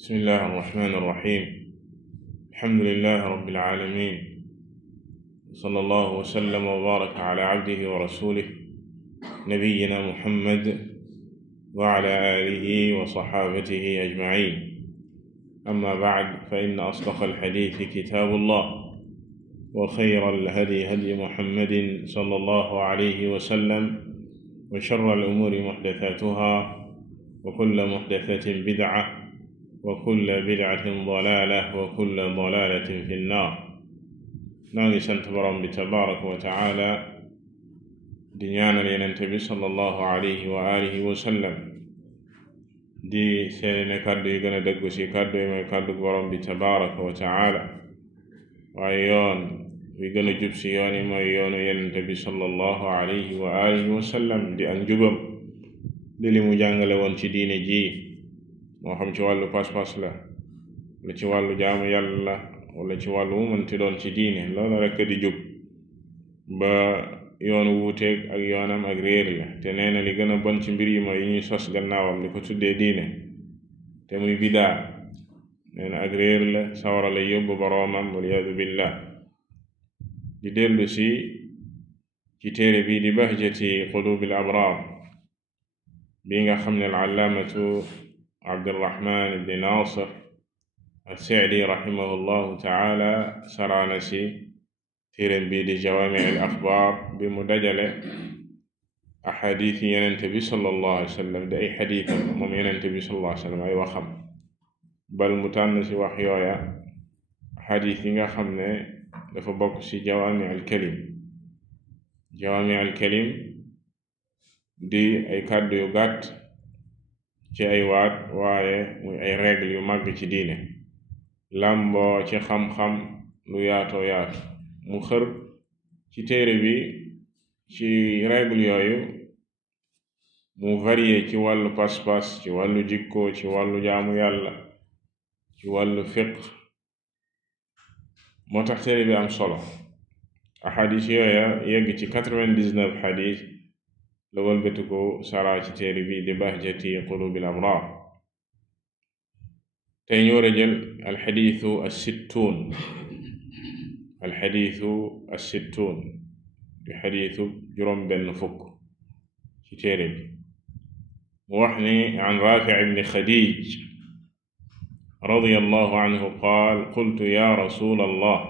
بسم الله الرحمن الرحيم. الحمد لله رب العالمين، صلى الله وسلم وبارك على عبده ورسوله نبينا محمد وعلى آله وصحابته أجمعين. أما بعد، فإن أصدق الحديث كتاب الله، وخير الهدي هدي محمد صلى الله عليه وسلم، وشر الأمور محدثاتها، وكل محدثة بدعة، وكل بدعة ضلالة، وكل ضلالة في النار. ناغي سنت برام تبارك وتعالى di ñaanal Yonent bi sallallahu alayhi wa alihi wa sallam, di seede ne kàddu yi gën a dëggu ci kàddu yi mooy kàddu borom bi tabaraka wa taala, waaye yoon wi gën a jub ci yoon yi mooy yoonu Yonent bi sallallahu alayhi wa alihi wa sallam, di ak njubam, di li mu jàngale woon ci diine ji, moo xam ci wàllu pas-pas la wala ci wàllu jaamu yàlla wala ci wàllu mu mënti doon ci diine. loolu rekk di jub ba yoonu wuuteeg ak yoonam ak réer la. te nee na li gën a bon ci mbir yi mooy yi ñuy sos gannaawam li ko tuddee diine te muy bidaa. nee na ak réer la, sawara la yóbbu boroomam, waliyaadu billah. di dellu ci téere bi di bahjati qulubil abraar bi nga xam ne al-allaamatu Abdurrahman ibn Nasir as-Sa'di rahimahullahu taala saraana si téereem bi di jawaami' al-axbaar bi mu dajale axadiis yi Yonent bi sallallahu alayhi wa sallam, di ay xadiisam moom Yonent bi sallallahu alayhi wa sallam, ay waxam. bal mu tànn ci wax yooya xadiis yi nga xam ne dafa bokk ci jawaami' al-kalim. jawaami' al-kalim di ay kàddu yu gàtt ci ay waat, waaye muy ay règle yu màgg ci diine, làmboo ci xam-xam lu yaatoo yaatu. mu xër ci téere bi ci règle yooyu, mu varié ci wàllu pas-pas, ci wàllu jikko, ci wàllu jaamu yàlla, ci wàllu fiqh. moo tax téere bi am solo. axadis yooya yegg ci 99 xadis la wëlbatiku saraa ci téere bi di bahjati qulubil abraar. tey ñu war a jël alxadiisu assittuun di xadiisu juróom benn fukk ci téere bi. mu wax ni an Raafi' ibn Xadiij radiyallahu anhu qaal qultu ya rasuula allah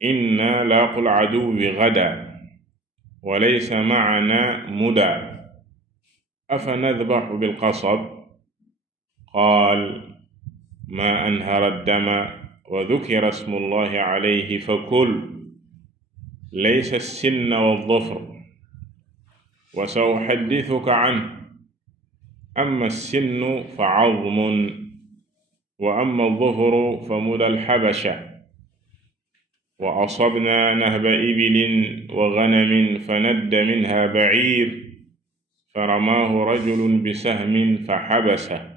inna laaqul aduwwi gadan wa laysa ma'ana muda afa nadbaxu bilqasab qaal ma anhara addama wa dukira ismu llahi alayhi fakul laysa as-sinna wad-dufr wa sa'uhaddithuka anhu amma as-sinnu fa 'azmun wa amma ad-dufru fa muda al-habasha wa asabna nahba ibilin wa ganamin fanadda minha baciir faramaahu rajulun bisahmin faxabasahu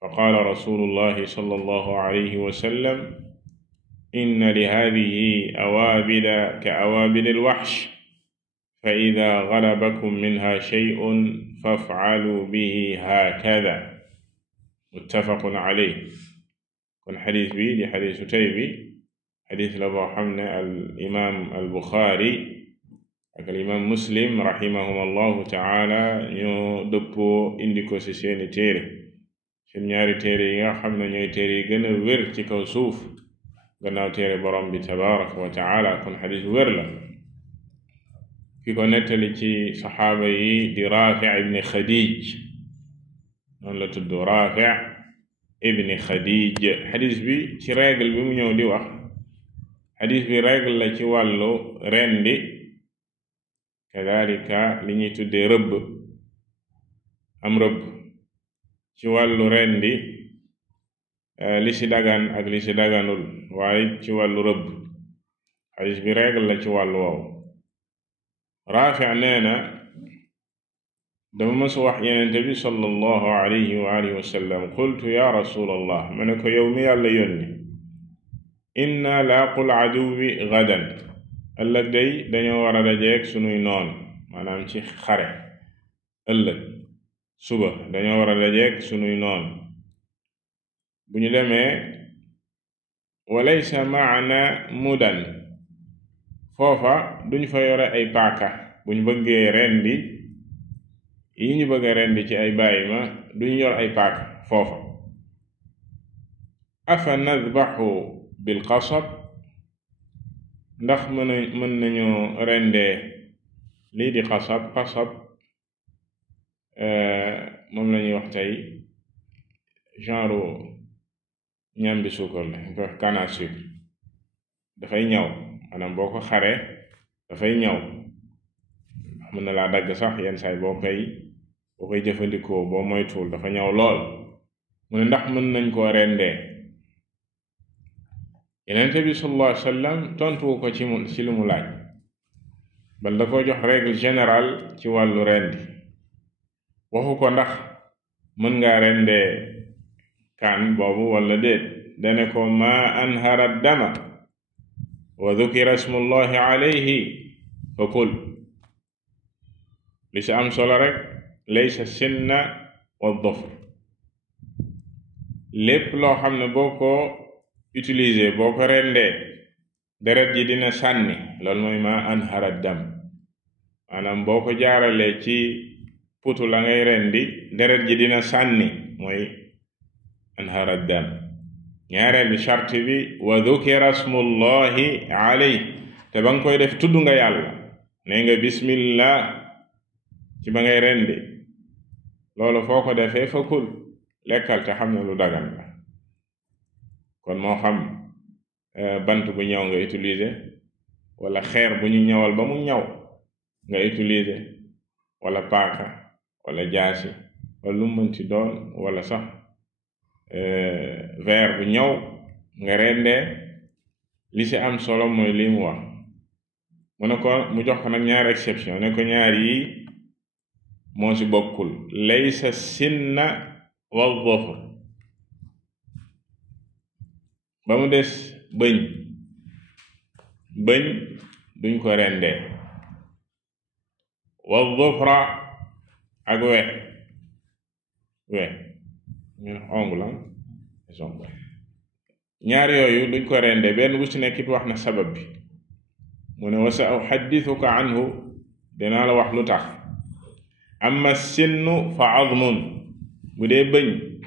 faqaala rasuulullahi sallallahu alayhi wa sallam inna lihaadihi awaabida ka awaabidi alwaxsh fa idaa galabakum minha shay'un fafcaluu bihi haakada muttafaqun alayhi. kon xadiis bi di xadiisu tey bi xadiis la boo xam ne al imaam al buxaari ak al imaam muslim rahimahum allahu taala ñoo dëppoo indi ko ci seeni téere, seen ñaari téere yi nga xam ne ñooy téere yi gën a wér ci kaw suuf gannaaw téere borom bi tabaraka wa taala. kon xadiis wér la. ki ko nettali ci saxaaba yi di Raafi' ibn Xadiij, noonu la tudd, Raafi' ibn Xadiij. xadiis bi ci règle bi mu ñëw di wax, xadiis bi règle la ci wàllu rendi, kadalika li ñuy tuddee rëbb, am rëbb ci wàllu rendi, li ci dagan ak li ci daganul, waaye ci wàllu rëbb xadiis bi règle la ci wàllu woowu. Raafi' nee na dama mësu wax Yonent bi sallallahu alayhi wa alihi wa sallam qultu ya rasulallah, ma ne ko yow mi yàlla yónni, inna laaqul aduwwi gadan, ëllëg day dañoo war a dajeeg sunuy noon, maanaam ci xare. ëllëg suba dañoo war a dajeeg sunuy noon bu ñu demee walaysa maana mudan foofa duñ fa yore ay paaka bu ñu bëggee rendi yi ñu bëgg a rendi ci ay bàyyi ma duñ yor ay paaka foofa. afa nadbaxu bil qasab ndax mën nañu rendee lii di qasab moom la ñuy wax tey genre ñam bi suukar la ñu koy wax canne à sucre dafay ñaw maanaam boo ko xaree dafay ñaw mën na laa dagg sax yenn saay boo koy jëfandikoo boo moytuwul dafa ñaw lool. mu ne ndax mën nañ koo rendee. Yonent bi sallallahu alayhi wa sallam tontuwu ko ci lu mu laaj bal da ko jox règle générale ci wàllu rendi waxu ko ndax mën ngaa rendee kaan boobu wala déet. dane ko ma anhara dama wa dhukira ismullahi alayhi fa kul. li si am solo rek laysa sinna wa dhufr lépp loo xam ne boo ko utiliser boo ko rendee deret ji dina sànni loolu mooy ma anhara dam maanaam boo ko jaaralee ci putu la ngay rendi deret ji dina sànni mooy anhara dam. ñaareel bi charte bi wa dhukira smullahi alay te ba nga koy def tudd nga yàlla ne nga bismillah ci ba ngay rendi loolu foo ko defee fa kul lekkal te xam ne lu dagan la. kon moo xam bant bu ñaw nga utiliser wala xeer bu ñu ñawal ba mu ñaw nga utiliser wala paaka wala jaasi wala lu mënti doon wala sax verre bu ñaw nga rendee li ci am solo mooy lii mu wax. mu ne ko mu jox ko nag ñaari exception ne ko ñaar yi moo ci bokkul laysa sinna wa dhufr ba mu des bëñ duñ ko rendee wa dhufra ak we ongle ñaar yooyu duñ ko rendee benn bu ci nekkit wax na sabab bi. mu ne wa sa uhaddithuka anhu dinaa la wax lu tax. amma sinnu fa azmun bu dee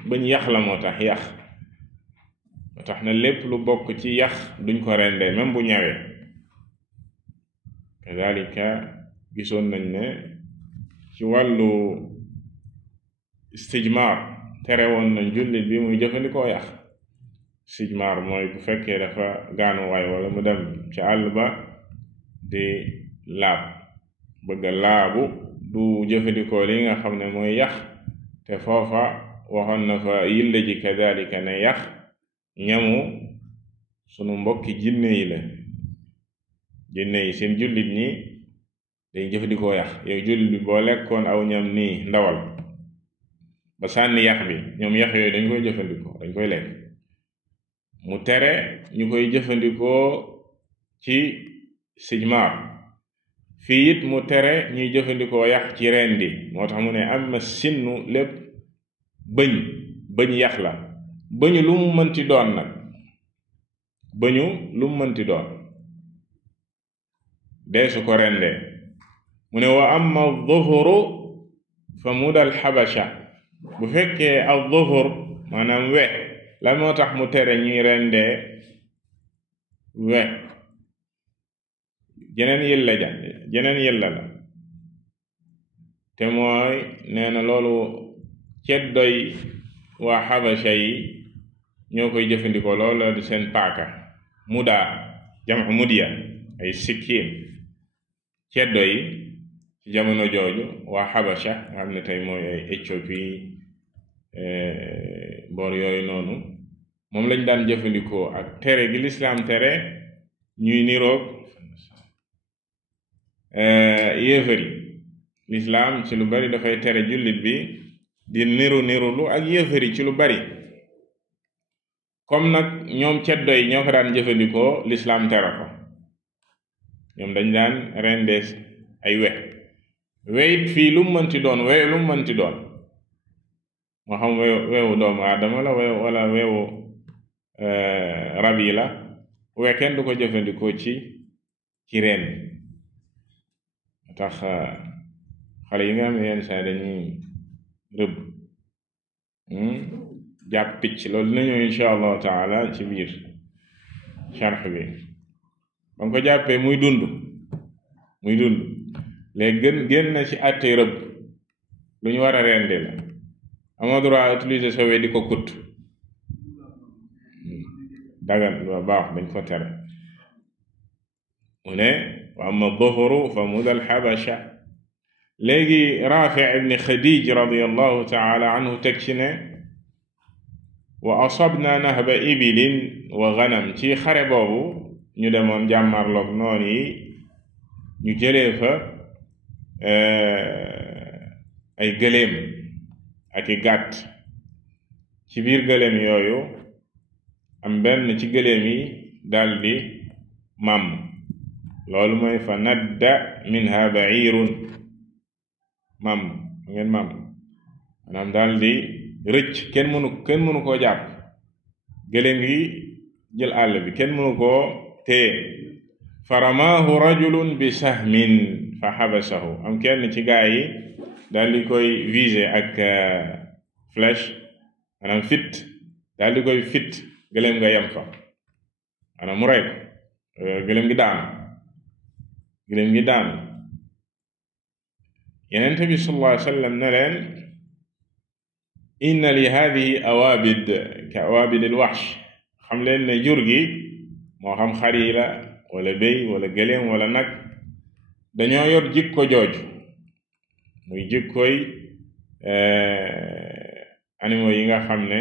bëñ yax la moo tax yax moo tax na lépp lu bokk ci yax duñ ko rendee même bu ñawee. kadhalika gisoon nañ ne ci wàllu istijmar tere woon nañ jullit bi muy jëfandikoo yax. istijmar mooy bu fekkee dafa gaanuwaay wala mu dem ci àll ba di laab bëgg laabu du jëfandikoo li nga xam ne mooy yax te foofa waxoon na fa yille ji kadhalika ne yax ñamu sunu mbokki jinne yi la. jinne yi seen jullit ñi dañ jëfandikoo yax yow jullit bi boo lekkoon aw ñam nii ndawal ba sànni yax bi ñoom yax yooyu dañ koy jëfandikoo dañ koy lekk. mu tere ñu koy jëfandikoo ci sijmaar fii it mu tere ñuy jëfandikoo yax ci rendi moo tax mu ne am sinnu lépp bëñ yax la. bëñu lu mu mënti doon nag bëñu lu mu mënti doon deesu ko rendee. mu ne wa amma dhuhru fa mudal xabasha bu fekkee al dhuhur maanaam we la moo tax mu tere ñuy rendee we jeneen yëlla la te mooy nee na loolu ceddoy waa xabasha yi ñoo koy jëfandikoo loolu la di seen paaka mudaa jamu mudiya ay sikkiin ceddo yi ci jamono jooju waa xabasha nga xam ne tey mooy ay Éthiopie boor yooyu noonu moom lañ daan jëfandikoo ak tere gi lislaam tere ñuy niroog yéefari. lislaam ci lu bari dafay tere jullit bi di nirulu ak yéefari ci lu bari comme nag ñoom ceddo yi ñoo ko daan jëfandikoo lislaam tere ko. ñoom dañ daan rendees ay we it fii lu mu mënti doon moo xam weewu doomu aadama la wala weewu rab yi la kenn du ko jëfandikoo ci reen tax xale yi nga xam ne yenn saa dañuy rëbb jàpp picc loolu dina ñëw insha allahu taala ci biir sharx bi ba nga ko jàppee muy dund léegi gën na ci àttee rëbb lu ñu war a rendi la amoo droit utiliser sa we di ko kut dagan lu baax dañ ko tere mu ne wa amma dhuhru fa mudal xabasha léegi Raafi ibn Xadiij radiyallahu taala anhu teg ci ne wa asabna nahba ibilin wa ganam ci xare boobu ñu demoon jàmmarloog noon yi ñu jëlee fa ay gëléem ak i gàtt ci biir gëléem yooyu am benn ci gëléem yi daldi màmm loolu mooy fa nadda minha ba'irun màmm maanaam daldi rëcc kenn mënu koo jàpp gëléem gi jël àll bi kenn mënu koo téye faramaahu rajulun bi sahmin fa xabasahu am kenn ci gaa yi daldi koy viser ak flèche maanaam fit daldi koy fit gëléem nga yem fa maanaam mu rey ko gëléem gi daanu Yonent bi sallallahu alayhi wa sallam ne leen inna li hadihi awaabid ka awaabid al wahsh xam leen ne jur gi moo xam xar yi la wala béy wala gëléem wala nag dañoo yor jikko jooju muy jikkoy animaux yi nga xam ne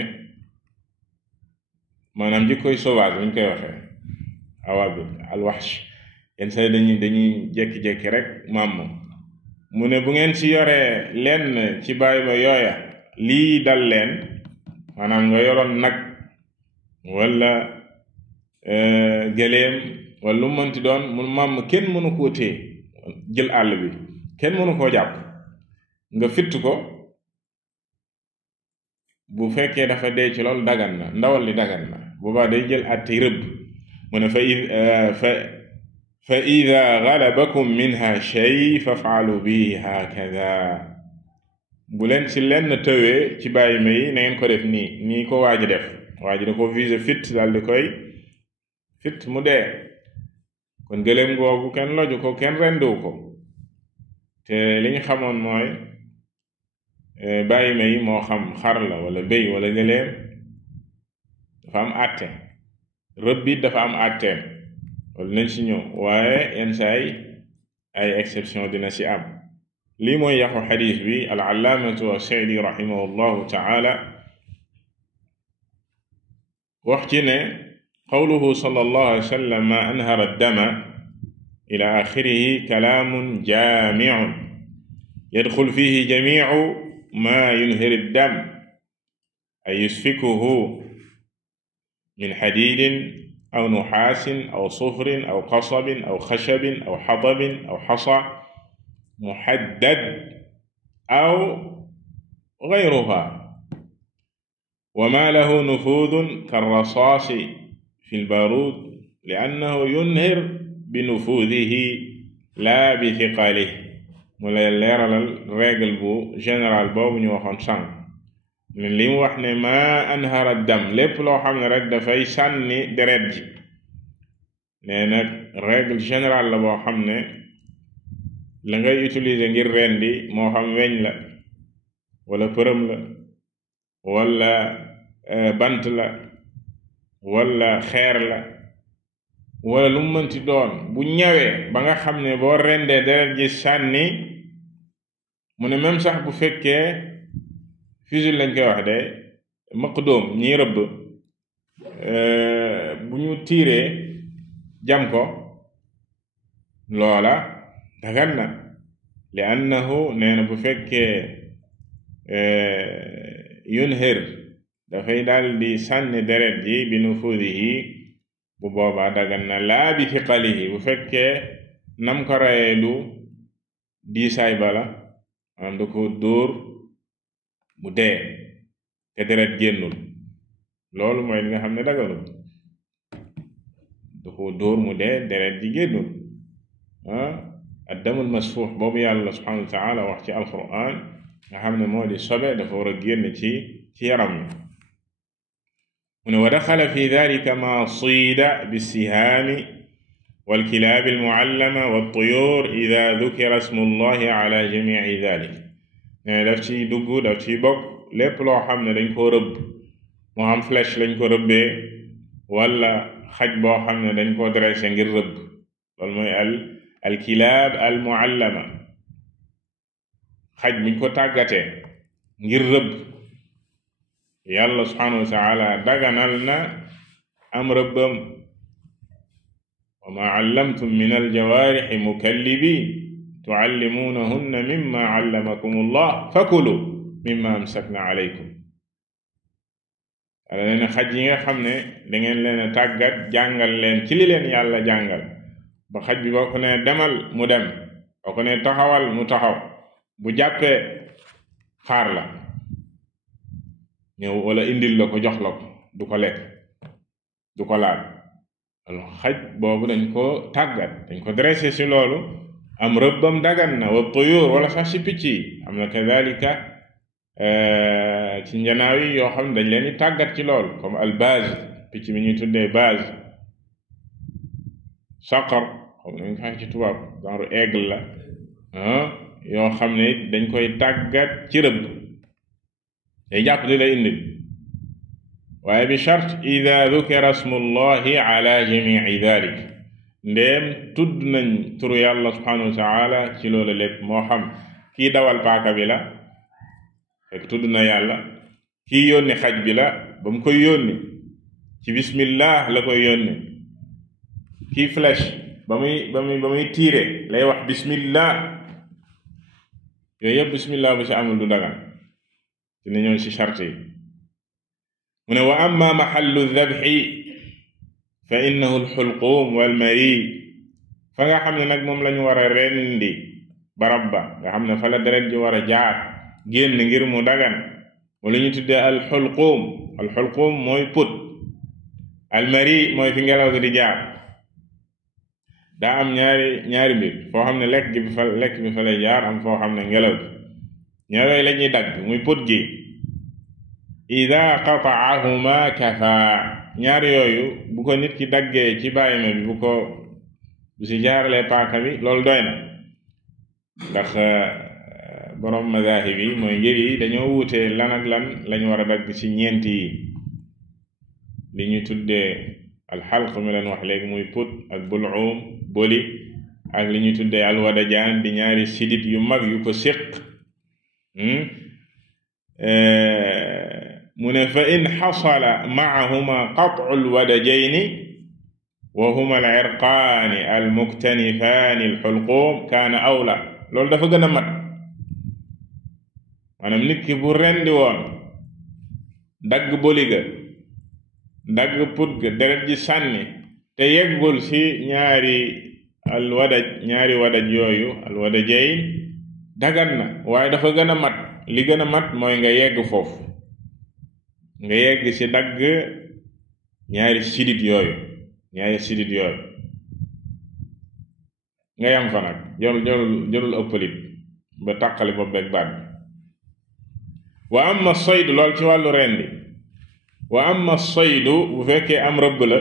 maanaam jikkoy sauvage buñ koy waxee awaabid al wahsh yenn say dañuy jekki-jekki rek màmm mu ne bu ngeen ci yoree lenn ci bàyyi ba yooya lii dal leen maanaam nga yoroon nag wala gëléem wala lu mënti doon mu màmm kenn mënu koo téye jël àll bi kenn mënu koo jàpp nga fitt ko bu fekkee dafa dee ci loolu dagan na ndawal li dagan na boobaa day jël àtte rëbb mu ne fa ida galabakum minha shay fafaalu bihi hakada bu leen ci lenn tëwee ci bàyyi ma yi na ngeen ko def nii ko waaji def waaji da ko vise fit daal di koy fit mu dee kon gëléem googu kenn loju ko kenn rendiwu ko te li ñu xamoon mooy bàyyi ma yi moo xam xar la wala béy wala gëléem dafa am àtte rëbb it dafa am àtteem wala nañ ci ñëw waaye yenn saay ay exception dina ci am lii mooy yaxu xadiis bi al-allaamatu as-Sa'di rahimahullahu taala wax ci ne qawluhu sallallahu alayhi wa sallam ma anhara ad-dama ila axirihi kalaamun jaami'un yadxul fihi jamiicu ma yunhiru ad-dam ay yusfikuhu min xadiidin aw nuxaasin aw sufrin aw qasabin aw xashabin aw xatabin aw xasa muhaddad aw gayruha wa ma lahu nufuudun karrasaasi fi lbaruud li annahu yunhir bi nufuudihi laa bi thiqalihi mu lay leeralal règle bu général boobu ñu waxoon sànq li mu wax ne ma anhara dam lépp loo xam ne rek dafay sànni deret ji nee nag règle générale la boo xam ne la ngay utiliser ngir rendi moo xam weñ la wala përëm la wala bant la wala xeer la wala lu mu mënti doon bu ñawee ba nga xam ne boo rendee deret ji sànni mu ne même sax bu fekkee fusil lañ koy wax de maqdoom ñiy rëbb bu ñu tiiree jam ko loola dagan na li annahu nee na bu fekkee yunhir dafay daal di sànni deret ji bi nufudihi bu boobaa dagan na laa bi thiqalihi bu fekkee nam ko rayee lu diisaay bala maanaam da ko dóor mu dee te deret génnul loolu mooy li nga xam ne daganul da ko dóor mu dee deret ji génnul addamul masfuux boobu yàlla subhanahu wa taala wax ci alquran nga xam ne moo di sobe dafa war a génn ci yaram mi mu ne wa daxala fi dalika ma siida bissihaami walkilaabi almuallama waltuyur ida dukira ismu llahi ala jamici dalik ne daf ciy dugg daf ciy bokk lépp loo xam ne dañ koo rëbb moo xam flèche lañ ko rëbbee wala xaj boo xam ne dañ koo dressé ngir rëbb loolu mooy alkilaab almuallama xaj buñ ko tàggatee ngir rëbb yàlla subhanahu wa taala daganal na am rëbbam wa ma allamtum min aljawaarixi mukallibin tuallimuunahunna mimma allamakum allah fakulu mimma amsakna alaykum wala leen xaj yi nga xam ne dangeen leen a tàggat jàngal leen ci li leen yàlla jàngal ba xaj bi boo ko ne demal mu dem boo ko ne taxawal mu taxaw bu jàppee xaar la ñëw wala indil la ko jox la ko du ko lekk du ko laal alors xaj boobu dañ ko tàggat dañ ko dressé ci loolu am rëbbam dagan na wa tuyur wala sax ci picc yi am na kadalika ci njanaaw yi yoo xam ne dañ leen di tàggat ci loolu comme al baaz picc mi ñuy tuddee baaz saqar xam nañ ko ci tubaab genre aigle la yoo xam ne dañ koy tàggat ci rëbb day jàpp di la indil waaye bi charte ida dukira smullahi ala jamici dalik ndéem tudd nañ turu yàlla subhanahu wa taala ci loolu lépp moo xam kii dawal paaka bi la fekk tudd na yàlla kii yónni xaj bi la ba mu koy yónni ci bismillah la koy yónni kii flèche ba muy tiire lay wax bismillah yooyu yëpp bismillah bu ci amul du dagan dina ñëw ci charte yi mu ne wa amma maxallu dabxi fa innahu alxulquum walmari fa nga xam ne nag moom lañu war a rendi barab ba nga xam ne fa la deret ji war a jaar génn ngir mu dagan wala ñu tuddee alxulquum mooy put almari mooy fi ngelaw gi di jaar daa am ñaari mbir foo xam ne lekk bi fa lay jaar am foo xam ne ngelaw gi ñaarooyu la ñuy dagg muy put gi ida qataahuma kafa ñaar yooyu bu ko nit ki daggee ci bàyyima bi bu si jaaralee paaka bi loolu doy na ndax borom mazahib yi mooy ngir yi dañoo wuute lan ak lan lañu war a dagg ci ñeenti yi li ñu tuddee alxalq mi leen wax léegi muy put ak bul'um boli ak li ñu tuddee alwadajaan di ñaari sidit yu mag yu ko séq mu ne fa in xasala maahuma qat'u alwadajayni wa huma alirqaani almuktanifaani alxulquum kaana awla loolu dafa gën a mat maanaam nit ki bu rendi woon dagg boliga dagg put ga deret ji sànni te yeggul ci ñaari wadaj yooyu alwadajayn dagan na waaye dafa gën a mat li gën a mat mooy nga yegg foofu nga yegg ci dagg ñaari sidit yooyu nga yam fa nag jërul ëppalit ba tàqali bopp beeg baat bi wa amma saydu lool ci wàllu rendi wa amma saydu bu fekkee am rëbb la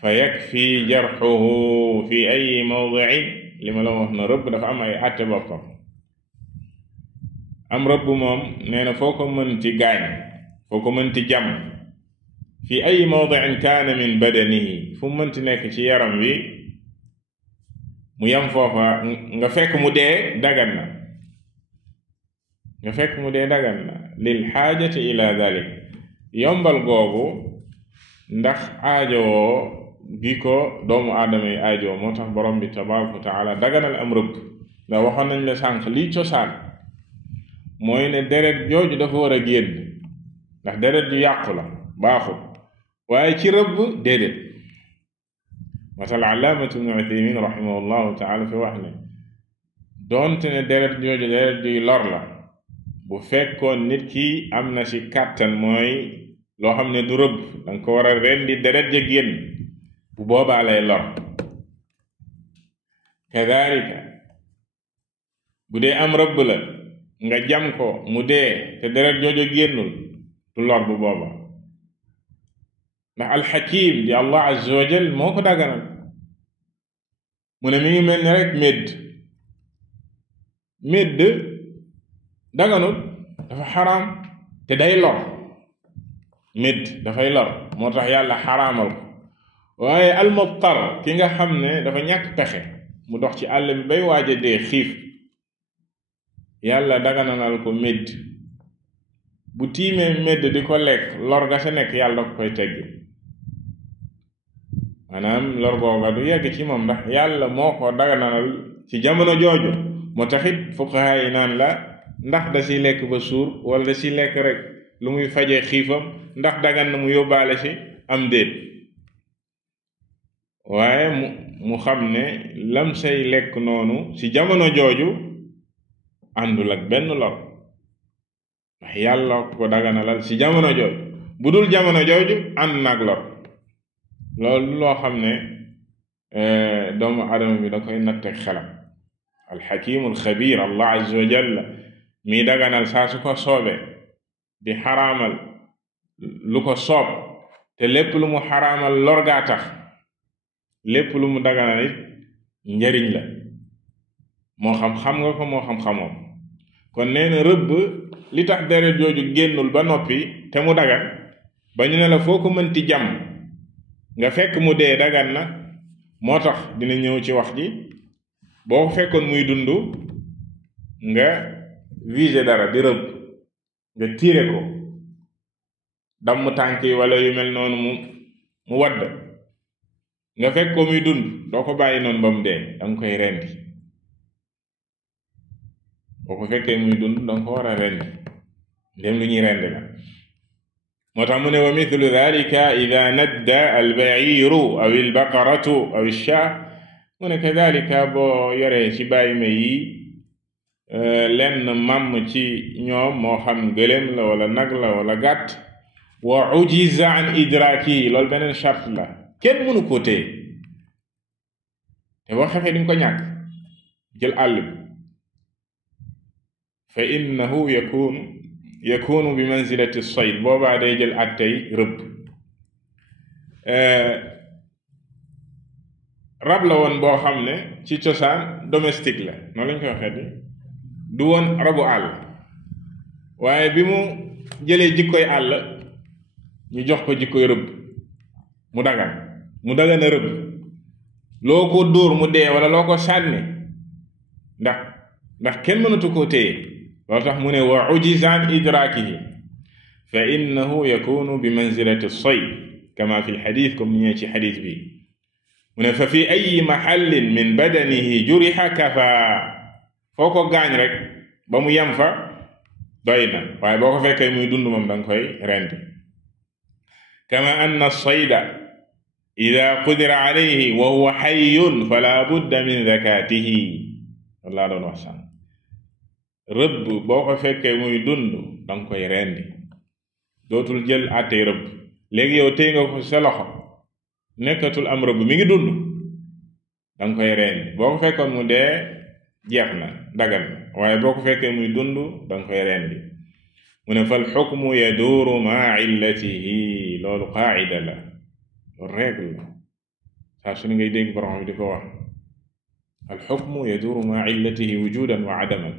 fa yakfi jarxuhu fi ay mawdiin li ma la wax na rëbb dafa am ay àtte boppam am rëbb moom nee na foo ko mënti gaañ foo ko mënti jam fi ay mawdiin kaana min badanihi fu mënti nekk ci yaram wi mu yam foofa nga fekk mu dee dagan na lil xaajati ila dalik yombal googu ndax aajowoo gi ko doomu aadama yi aajowoo moo tax borom bi tabaraka wa taala daganal am rëbb ndax waxoon nañ la sànq lii cosaan mooy ne deret jooju dafa war a génn ndax deret ju yàqu la baaxul waaye ci rëbb déedéet masal alaamatu ibnu Uthaymin rahimahullahu taala fi wax ne doonte ne deret jooju deret juy lor la bu fekkoon nit ki am na ci kàttan mooy loo xam ne du rëbb danga ko war a rendi deret ja génn bu boobaa lay lor kadalika bu dee am rëbb la nga jam ko mu dee te deret joojo génnul du lor bu booba ndax alxakim di allah azza wa jal moo ko daganal mu ne mi ngi mel ni rek médd daganul dafa xaraam te day lor médd dafay lor moo tax yàlla xaraamal ko waaye almubtar ki nga xam ne dafa ñàkk pexe mu dox ci àll bi bay waaja dee xiif yàlla daganalal ko médd bu tiimee médd di ko lekk lor ga sa nekk yàlla da ko koy tegg maanaam lor googa du yegg ci moom ndax yàlla moo ko daganalal ci jamono jooju moo taxit fuqaha yi naan la ndax da si lekk ba suur wala da si lekk rek lu muy fajee xiifam ndax dagan na mu yóbbaale si am déet waaye mu xam ne lam say lekk noonu ci jamono jooju àndul ak benn lor ndax yàlla ko daganalal ci jamono jooju bu dul jamono jooju ànd naag lor loolu loo xam ne doomu adama bi da koy natteeg xelam alxakimul xabir allah azza wa jalla mi daganal saa su ko soobee di xaraamal lu ko soob te lépp lu mu xaraamal lor gaa tax lépp lu mu daganal it njariñ la moo xam nga ko moo xamoo kon nee na rëbb li tax deret jooju génnul ba noppi te mu dagan ba ñu ne la foo ko mënti jàmm nga fekk mu dee dagan na moo tax dina ñëw ci wax ji boo ko fekkoon muy dund nga viser dara di rëbb nga tiire ko damm tànk yi wala yu mel noonu mu wadd nga fekk ko muy dund doo ko bàyyi noonu ba mu dee danga koy rendi boo ko fekkee muy dund danga ko war a rendi ndem lu ñuy rendi la moo tax mu ne wa mithlu dhalika ida nadda alba'iru aw albaqaratu aw ash-shaa mu ne kadhalika boo yoree ci bàyyima yi lenn màmm ci ñoom moo xam gëléem la wala nag la wala gàtt wa ujiza an idraaki loolu beneen charte la kenn mënu ko téye te boo xefee di nga ko ñàkk jël àll bi fa innahu yakunu bi manzilati sayd boobaa day jël attey rëbb rab la woon boo xam ne ci cosaan domestique la noonu lañ koy waxee di du woon rabu àll waaye bi mu jëlee jikkoy àll ñu jox ko jikkoy rëbb mu dagan a rëbb loo ko dóor mu dee wala loo ko sànni ndax kenn mënatu koo téye loolu tax mu ne wa ujiza an idrakihi fa innahu yakunu bi manzilati as-sayd kama fi al-hadith comme ni ñëwee ci hadith bi mu ne fa fi ay mahallin min badanihi juriha kafa foo ko gaañ rek ba mu yem fa doy na waaye boo ko fekkee muy dund moom danga koy rendi kama anna as-sayda ida qudira alayhi wa huwa hayyun fala budda min zakatihi walla doon wax sànq rëbb boo ko fekkee muy dund danga koy rendi dootul jël àttee rëbb léegi yow téy nga ko sa loxo nekkatul am rëbb mi ngi dund danga koy rendi boo ko fekkoon mu dee jeex na dagan na waaye boo ko fekkee muy dund danga koy rendi mu ne fal xukmu yaduuru maa illatihi loolu qaacida la loolu règle la saa su ni ngay dégg borom bi di ko wax al xukmu yaduuru maa illatihi wujudan wa adaman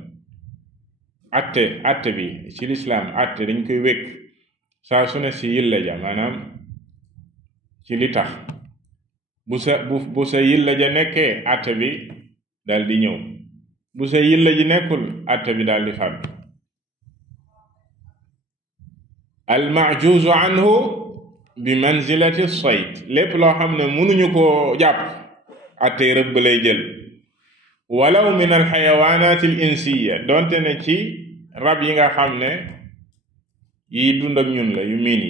atte bi ci lislaam atte dañ koy wékk saa su ne si yilla ja maanaam ci li tax bu sa yilla ja nekkee atte bi daal di ñëw bu sa yilla ji nekkul atte bi daal di fàddu al maajuzu anhu bi manzilati sayd lépp loo xam ne mënuñu koo jàpp attey rëbb lay jël walaw min al xayawaanaat al insiya donte ne ci rab yi nga xam ne yi dund ak ñun la yu miin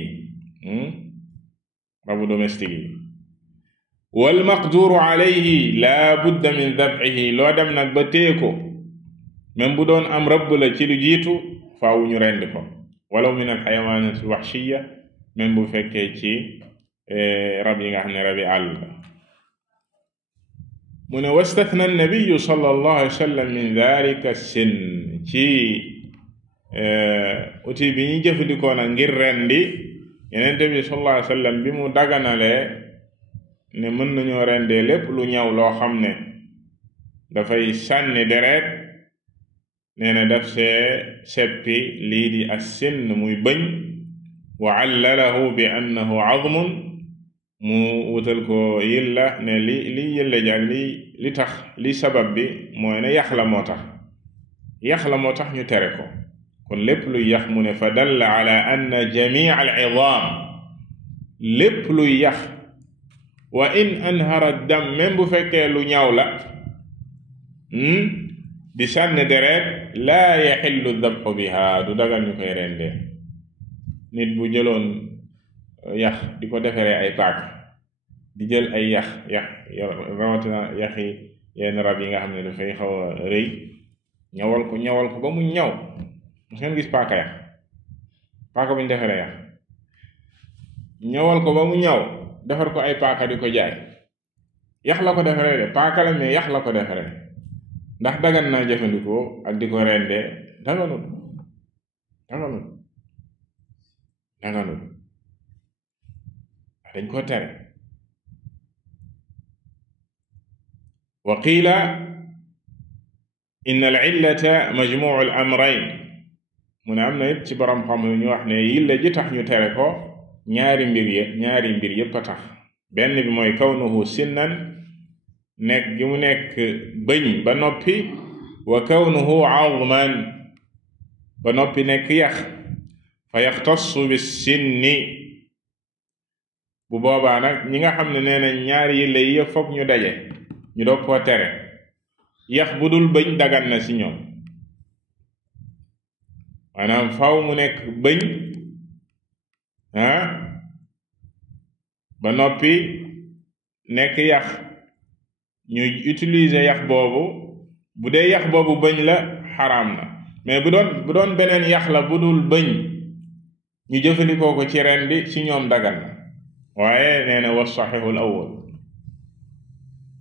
yi rabu domestique yi wal maqduru alayhi laa budda min dab'ihi loo dem nag ba téye ko même bu doon am rëbb la ci lu jiitu faaw ñu rendi ko walaw min al xayawaanat al waxshiya même bu fekkee ci rab yi nga xam ne rabi àll la mu ne wastathna annabiyu sallallahu alayhi wa sallam min dalika sin ci outil bi ñu jëfandikoo nag ngir rendi Yonent bi sallallahu alayhi wa sallam bi mu daganalee ne mën nañoo rendee lépp lu ñaw loo xam ne dafay sànni deret nee na daf see seppi lii di as-sinn muy bëñ wa allalahu bi annahu azmun mu wutal ko yilla ne li yëlle jaag li tax li sabab bi mooy ne yax la moo tax ñu tere ko kon lépp luy yax mu ne fa dalla ala anna jamii al idam lépp luy yax wa in anhara dam même bu fekkee lu ñaaw la di sànni deret laa yaxillu dabxu biha du dagal ñu koy rendee nit bu jëloon yax di ko defaree ay paaka di jël ay yax rawatina yaxi yenn rab yi nga xam ne dafay xaw a rëy ñawal ko ba mu ñaw mos ngeen gis paaka yax paaka bu ñu defaree yax ñawal ko ba mu ñaw defar ko ay paaka di ko jaay yax la ko defaree de paaka la mais yax la ko defaree ndax dagan naa jëfandikoo ak di ko rendee daganut dañ ko tere wa qiila inna al illata majmuu al amrayn mu ne am na it ci borom xam ñu wax ne yilla ji tax ñu tere ko ñaari mbir yépp a tax benn bi mooy kawnuhu sinnan nekk gi mu nekk bëñ ba noppi wa kawnuhu azman ba noppi nekk yax fa yaxtassu bis sinni bu boobaa nag ñi nga xam ne nee na ñaari yilla yi yëpp fokk ñu daje ñu doog koo tere yax bu dul bëñ dagan na ci ñoom maanaam faaw mu nekk bëñ ba noppi nekk yax ñu utiliser yax boobu bu dee yax boobu bëñ la xaraam na mais bu doon beneen yax la bu dul bëñ ñu jëfandikoo ko ci rendi ci ñoom dagan na waaye nee na wa saxiixul awwal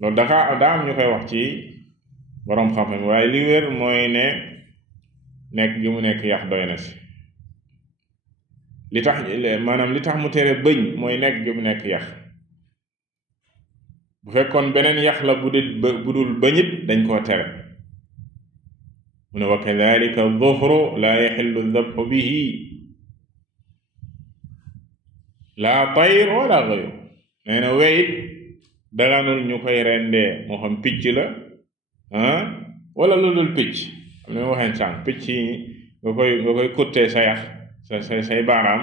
loolu daa am ñu koy wax ci boroom xam-xam waaye li wér mooy ne nekk gi mu nekk yax doy na si li tax mu tere bëñ mooy nekk gi mu nekk yax bu fekkoon beneen yax la bu dul bëñit dañ koo tere mu ne wa kadhalika dhuhru laa yaxillu dabxu bihi laa tayr wala ghayr nee na weyit daganul ñu koy rendee moo xam picc la wala lu dul picc am na waxeen sànq picc yi nga koy kuttee sa yax say baaraam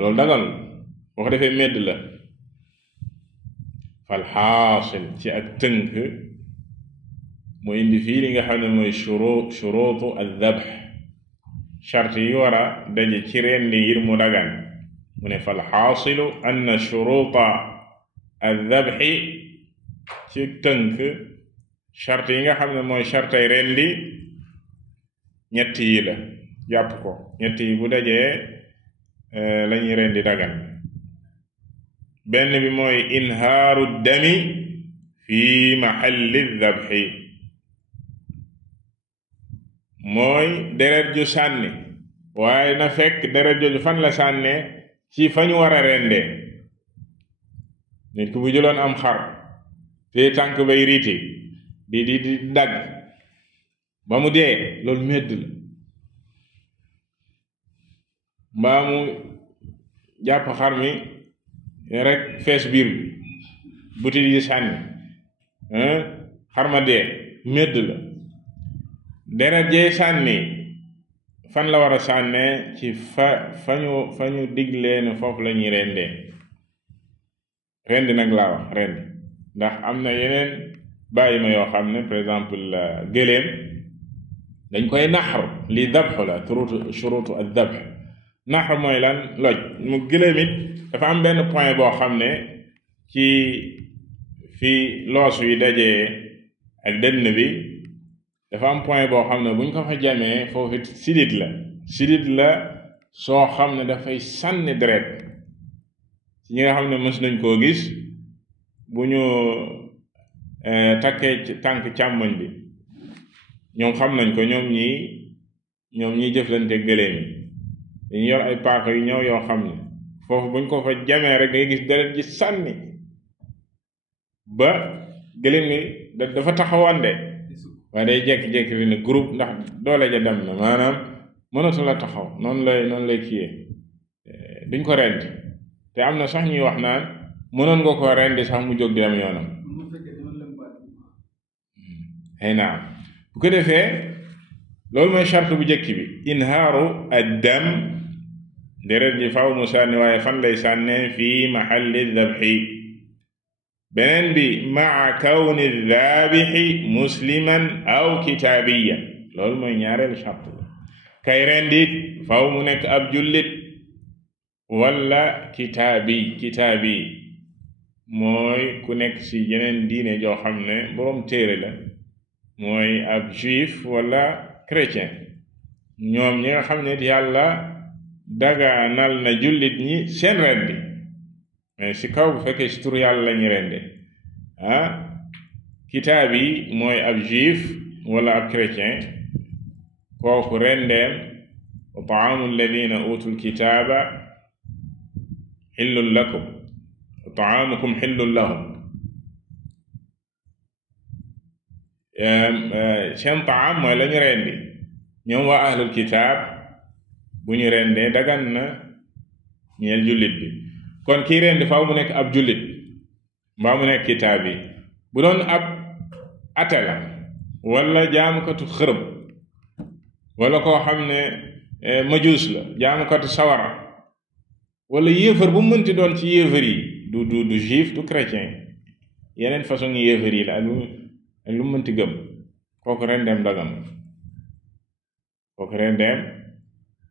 loolu daganul boo ko defee medd la fal xaasil ci ak tënk mu indi fii li nga xam ne mooy shuruutu ad-dabh charte yi war a daje ci rendi ngir mu dagan mu ne fal xaasilu anna shuruuta ad-dabhi ci tënk charte yi nga xam ne mooy chartay rendi ñett yi la jàpp ko ñett yi bu dajee lañuy rendi dagan benn bi mooy inhaaru dami fi mahalli dabhi mooy deret ju sànni waaye na fekk deret jooju fan la sànnee ci fa ñu war a rendee nit ku bu jëloon am xar te tànk bay riiti di dagg ba mu dee loolu medd la mbaa mu jàpp xar mi rek fees biir bi butit yi sànni xar ma dee medd la deret jee sànni fan la war a sànnee ci fa ñu diglee ne foofu la ñuy rendee rendi nag laa wax rendi ndax am na yeneen bàyyi ma yoo xam ne par exemple gëléem dañ koy naxar li dabx la shurutu ad-dabh naxar mooy lan loj mu gëléem it dafa am benn point boo xam ne ci fi loos wi dajee ak dënn bi dafa am point boo xam ne buñ ko fa jamee foofu it sidit la soo xam ne dafay sànni deret ci ñi nga xam ne mës nañ koo gis bu ñu takkee ci tànk càmmoñ bi ñoom xam nañ ko ñoom ñi jëflante gëléem yi dañu yor ay paaka yu ñëw yoo xam ne foofu buñ ko fa jamee rek ngay gis deret ji sànni ba gëléem gi dafa taxawoon de waaye day jekki-jekki bi ne groupe ndax doole ja dem na maanaam mënatu la taxaw noonu lay kiyee duñ ko rendi te am na sax ñuy wax naan mënoon nga ko rendi sax mu jóg di dem yoonam xëy na bu ko defee loolu mooy charte bu njëkk bi inhaaru ad-dam deret ji faw mu sànni waaye fan lay sànnee fii mahalli dabxi beneen bi maa kawni daabixi musliman aw kitaabiyan loolu mooy ñaareelu charte la kay rendit faw mu nekk ab jullit wala kitaabi mooy ku nekk ci yeneen diine joo xam ne boroom téere la mooy ab juif wala chrétien ñoom ñi nga xam ne yàlla daganal na jullit ñi seen rendi mais ci kaw bu fekkee ci tur yàlla lañu rende kitaabi mooy ab juif wala ab chrétien kooku rendeem wa taamu alladina utul kitaaba xillun lakum wa taamukum xillun lahum seen taam mooy la ñu rendi ñoom waa ahlul kitaab bu ñu rendee dagan na ñeel jullit bi kon kii rendi faaw mu nekk ab jullit mbaa mu nekk kitaab yi bu doon ab ate la wala jaamukatu xërëm wala koo xam ne majuus la jaamukatu sawara wala yéefar bu mënti doon ci yéefar yi du juif du chrétien yeneen façon yi yéefar yi la ak lu mënti gëm kooku rendeem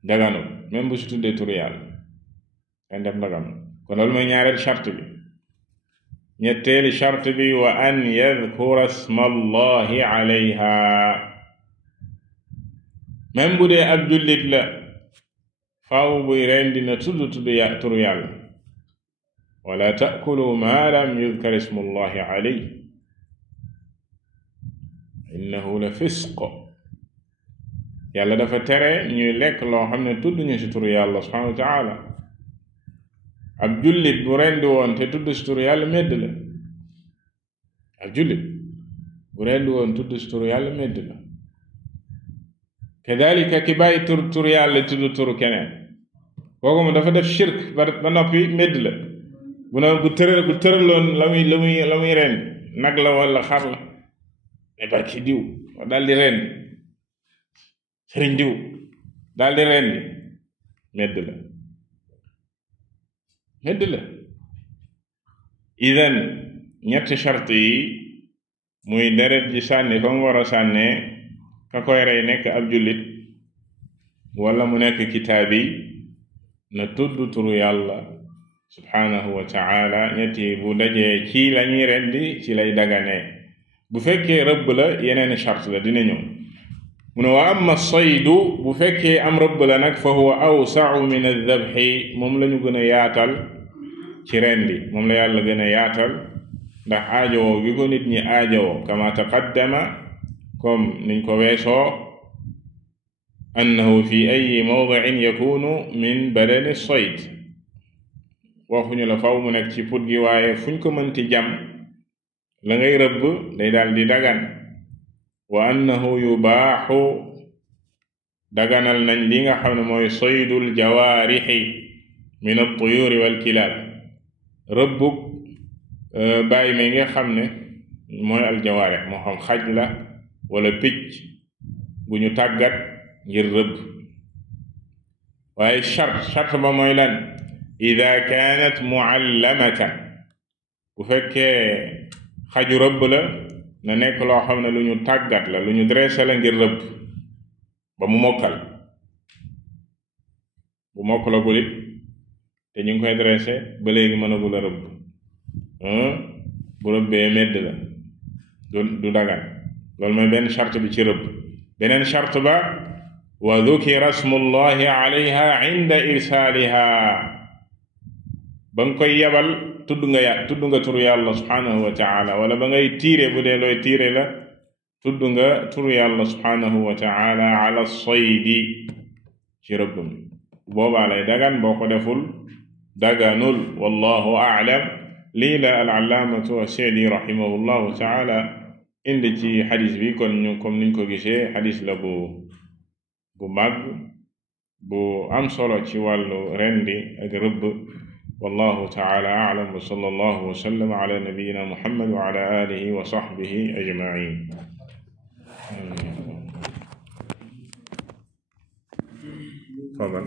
daganu même bu si tuddee turu yàlla rendeem daganu kon loolu mooy ñaareel charte bi ñetteeli charte bi wa an yadkura isma allahi alayha même bu dee ab jullit la faaw buy rendi na tudd turu yàlla wala taakulu ma lam yudkar ismu allahi alayhi innahu la fisq yàlla dafa tere ñuy lekk loo xam ne tudd ñu ci turu yàlla subhanahu wa taala ab jullit bu rendi woon te tudd ci turu yàlla medd la ab jullit bu rendi woon tudd ci turu yàlla medd la kadalika ki bàyyi turu yàlla tudd turu keneen kooku moom dafa def shirk ba noppi medd la bu tëraloon la muy rendi nag la wala xar la ne barki diw daal di rendi sëriñ diw daal di rendi medd la idan ñetti charte yi muy deret ji sànni fa mu war a sànnee ka koy rey nekk ab jullit wala mu nekk kitaabi na tudd turu yàlla subhanahu wa taala ñetti bu dajee ci lañuy rendi ci lay daganee bu fekkee rëbb la yeneen charte la dina ñëw mu ne wa amma saydu bu fekkee am rëbb la nag fa huwa awsa'u min ad-dabhi moom la ñu gën a yaatal ci rendi moom la yàlla gën a yaatal ndax aajowoo gi ko nit ñi aajowoo kama taqaddama comme niñ ko weesoo annahu fi ayyi mawdi'in yakunu min badani sayd waxuñu la faw mu nekk ci put gi waaye fuñ ko mënti jam la ngay rëbb day daal di dagan wa annahu yubaaxu daganal nañ li nga xam ne mooy saydul jawaarixi min at-tuyuri wal kilaab rëbbug bàyyi mi nga xam ne mooy aljawaarix moo xam xaj la wala picc bu ñu tàggat ngir rëbb waaye charte ba mooy lan ida kaanat muallamatan bu fekkee xaju rëbb la na nekk loo xam ne lu ñu tàggat la lu ñu dressé la ngir rëbb ba mu mokkal bu mokkalagul it te ñu ngi koy dressé ba léegi mënagul a rëbb bu rëbbee medd la du dagan loolu mooy benn charte bi ci rëbb beneen charte ba wa dhukira smullahi alayha inda irsaaliha ba nga koy yebal tudd nga turu yàlla subhanahu wa taala wala ba ngay tiire bu dee looy tiire la tudd nga turu yàlla subhanahu wa taala ala saydi ci rëbb mi boobaa lay dagan boo ko deful daganul wallahu a'lam lii la al-allaamatu as-Sa'di rahimahullahu taala indi ci xadis bi kon ñu comme niñ ko gisee xadis la bu màgg bu am solo ci wàllu rendi ak rëbb wallahu taala a'lam wa sallallahu wa sallam ala nabiyyina muhammad wa ala alihi wa sahbihi ajma'in تفضل